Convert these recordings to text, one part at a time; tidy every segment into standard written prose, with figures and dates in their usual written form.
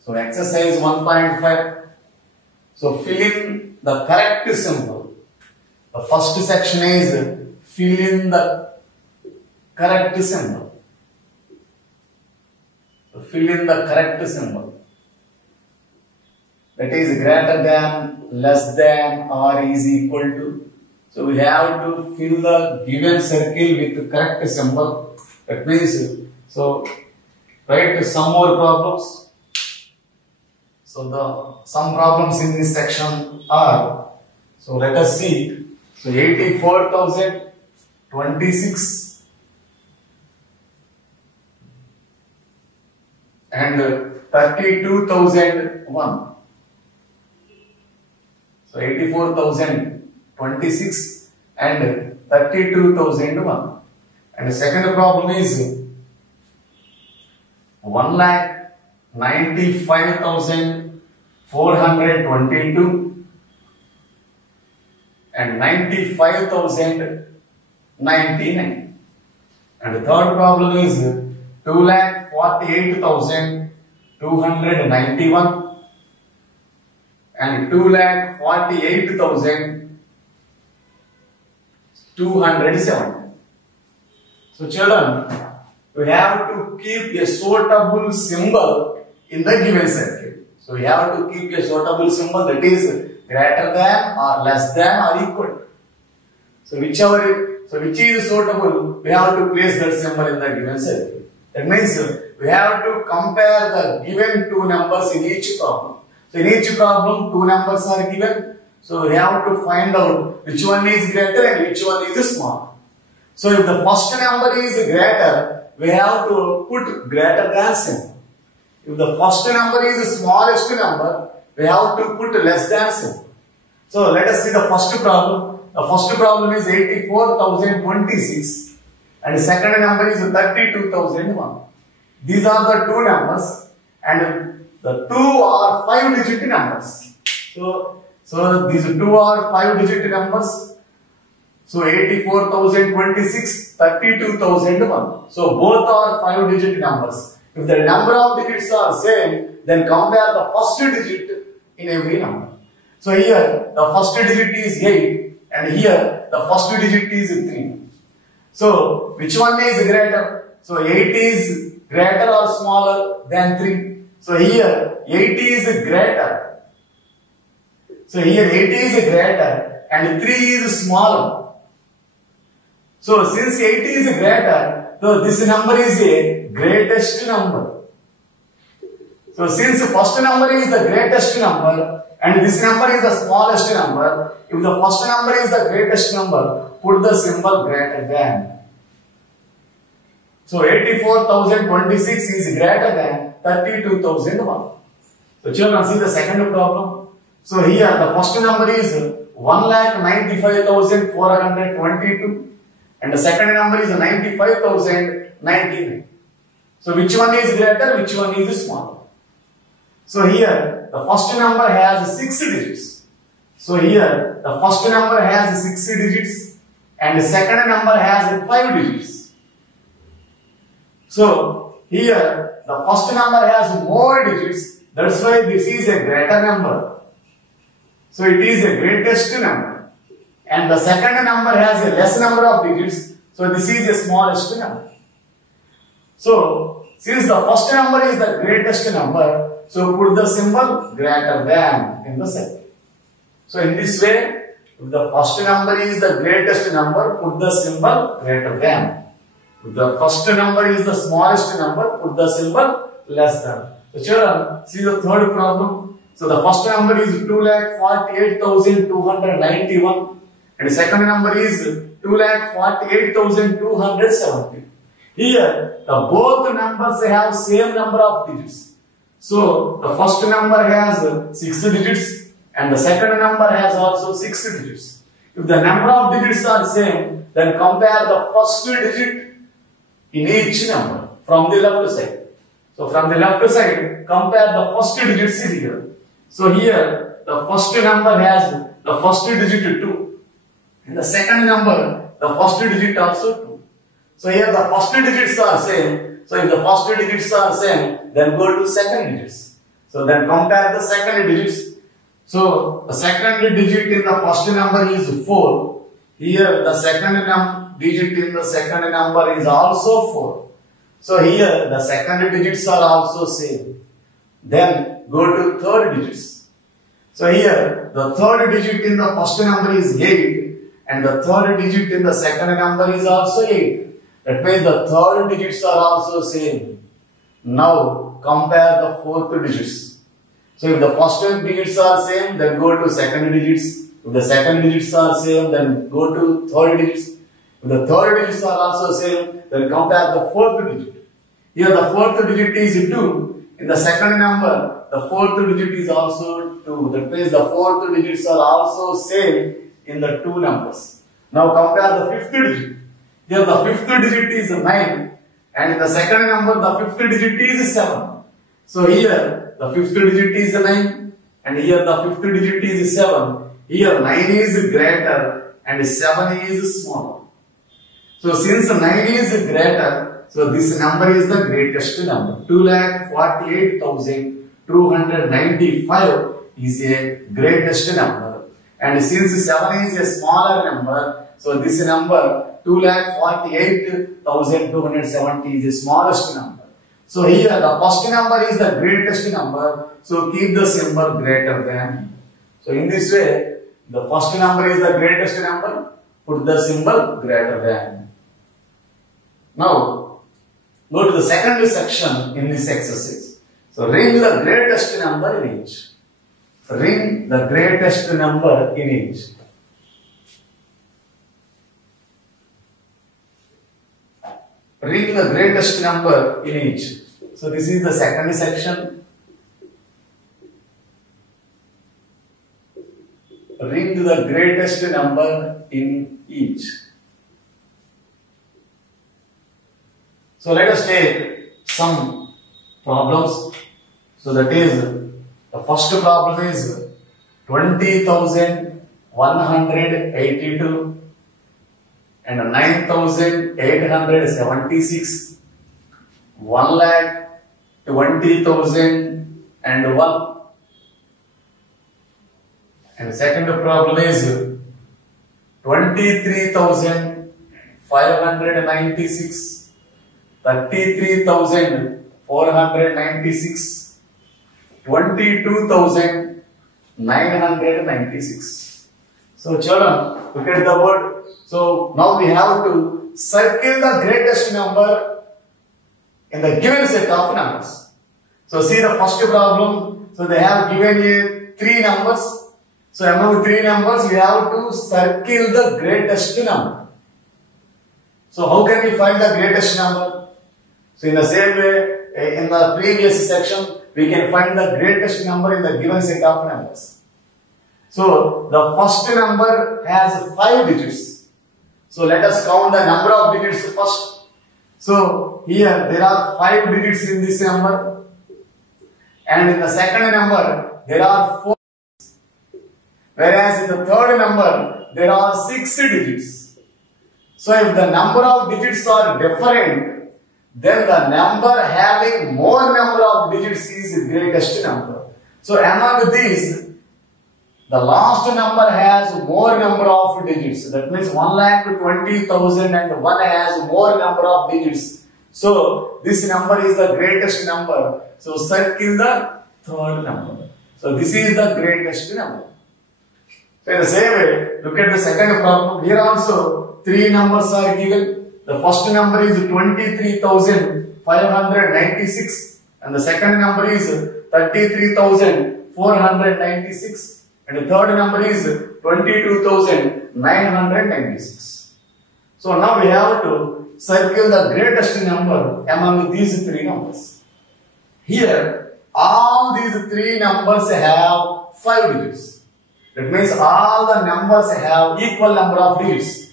So exercise 1.5. So fill in the correct symbol. The first section is fill in the correct symbol. So fill in the correct symbol. That is greater than, less than, or is equal to. So we have to fill the given circle with the correct symbol. That means, so write some more problems. So some problems in this section are, so let us see. So 84,026 and 32,001. So 84,026 and 32,001. And the second problem is 1,95,422 and 95,099. And the third problem is 2,48,291 and 2,48,270. So children, we have to keep a suitable symbol in the given circle. So we have to keep a suitable symbol that is greater than or less than or equal. So which is suitable, we have to place that symbol in the given circle. That means we have to compare the given two numbers in each problem. So in each problem, two numbers are given. So we have to find out which one is greater and which one is small. So if the first number is greater, we have to put greater than symbol. If the first number is the smallest number, we have to put less than symbol. So let us see the first problem. The first problem is 84,026 and the second number is 32,001. These are the two numbers and the two are 5-digit numbers. So these two are 5-digit numbers. So 84,026, 32,001. So both are 5-digit numbers. If the number of digits are same, then compare the first digit in every number. So here the first digit is 8 and here the first digit is 3. So which one is greater? So 8 is greater or smaller than 3. So here 8 is greater. So here 8 is greater and 3 is smaller. So since 8 is greater, so this number is a greatest number. So since the first number is the greatest number and this number is the smallest number, if the first number is the greatest number, put the symbol greater than. So 84,026 is greater than 32,001. So children, see the second problem. So here the first number is 1,95,422 and the second number is 95,099. So which one is greater, which one is smaller? So here the first number has 6 digits. So here the first number has 6 digits and the second number has 5 digits. So here the first number has more digits, that's why this is a greater number. So it is a greatest number. And the second number has a less number of digits, so this is the smallest number. So since the first number is the greatest number, so put the symbol greater than in the circle. So in this way, if the first number is the greatest number, put the symbol greater than. If the first number is the smallest number, put the symbol less than. So children, see the third problem. So the first number is 2,48,291 and the second number is 2,48,270. Here, the both numbers have same number of digits. So the first number has 6 digits and the second number has also 6 digits. If the number of digits are same, then compare the first digit in each number from the left side. So from the left side, compare the first digits here. So here, the first number has the first digit 2. In the second number, the first digit also 2. So here the first digits are same. So if the first digits are same, then go to second digits. So then compare the second digits. So the second digit in the first number is 4. Here the second digit in the second number is also 4. So here the second digits are also same. Then go to third digits. So here the third digit in the first number is 8 and the third digit in the second number is also 8. That means the third digits are also same. Now compare the fourth digits. So if the first digits are same, then go to second digits. If the second digits are same, then go to third digits. If the third digits are also same, then compare the fourth digit. Here the fourth digit is 2. In the second number, the fourth digit is also 2. That means the fourth digits are also same in the two numbers. Now compare the fifth digit. Here the fifth digit is 9 and in the second number the fifth digit is 7. So here the fifth digit is 9 and here the fifth digit is 7. Here 9 is greater and 7 is smaller. So since 9 is greater, so this number is the greatest number. 2,48,295 is a greatest number. And since 7 is a smaller number, so this number 2,48,270 is the smallest number. So here the first number is the greatest number. So keep the symbol greater than. So in this way, the first number is the greatest number. Put the symbol greater than. Now go to the second section in this exercise. So ring the greatest number in each. Ring the greatest number in each. Ring the greatest number in each. So this is the second section. Ring the greatest number in each. So let us take some problems. So that is, the first problem is 20,182 and 9,876, 1,20,001. And second problem is 23,596, 33,496, 22,996. So children, look at the word. So now we have to circle the greatest number in the given set of numbers. So see the first problem. So they have given you 3 numbers. So among 3 numbers, we have to circle the greatest number. So how can we find the greatest number? So in the same way, in the previous section, we can find the greatest number in the given set of numbers. So the first number has 5 digits. So let us count the number of digits first. So here there are 5 digits in this number. And in the second number, there are 4. Whereas in the third number, there are 6 digits. So if the number of digits are different, then the number having more number of digits is the greatest number. So among these, the last number has more number of digits. That means 1,20,001 has more number of digits. So this number is the greatest number. So circle the third number. So this is the greatest number. So in the same way, look at the second problem. Here also 3 numbers are given. The first number is 23,596 and the second number is 33,496 and the third number is 22,996. So now we have to circle the greatest number among these 3 numbers. Here all these 3 numbers have 5 digits. That means all the numbers have equal number of digits.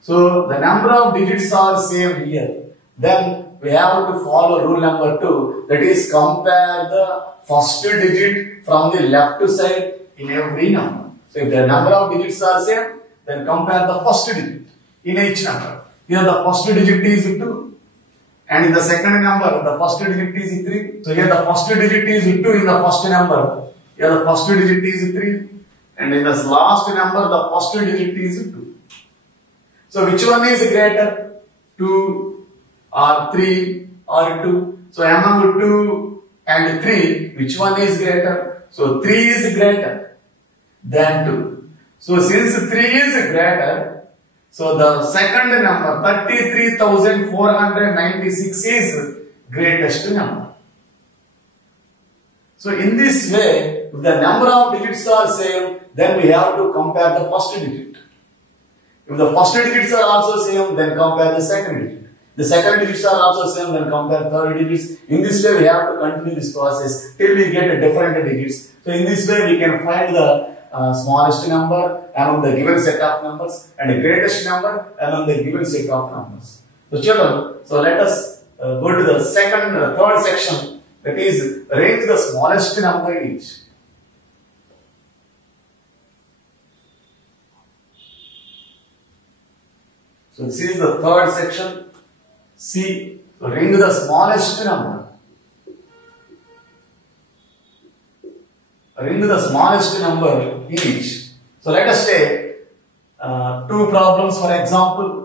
So the number of digits are same here. Then we have to follow rule number 2. That is, compare the first digit from the left side in every number. So if the number of digits are same, then compare the first digit in each number. Here the first digit is 2 And in the second number, the first digit is 3. So here the first digit is 2 in the first number. Here the first digit is 3. And in this last number, the first digit is 2. So which one is greater? 2 or 3 or 2? So among 2 and 3, which one is greater? So 3 is greater than 2. So since 3 is greater, so the second number 33,496 is greatest number. So in this way, if the number of digits are same, then we have to compare the first digit. If the first digits are also same, then compare the second digit. The second digits are also same, then compare third digits. In this way, we have to continue this process till we get a different digits. So in this way, we can find the smallest number among the given set of numbers and the greatest number among the given set of numbers. So children, so let us go to the third section, that is range the smallest number in each. So this is the third section. C. So range the smallest number. Range the smallest number in each. So let us take two problems for example.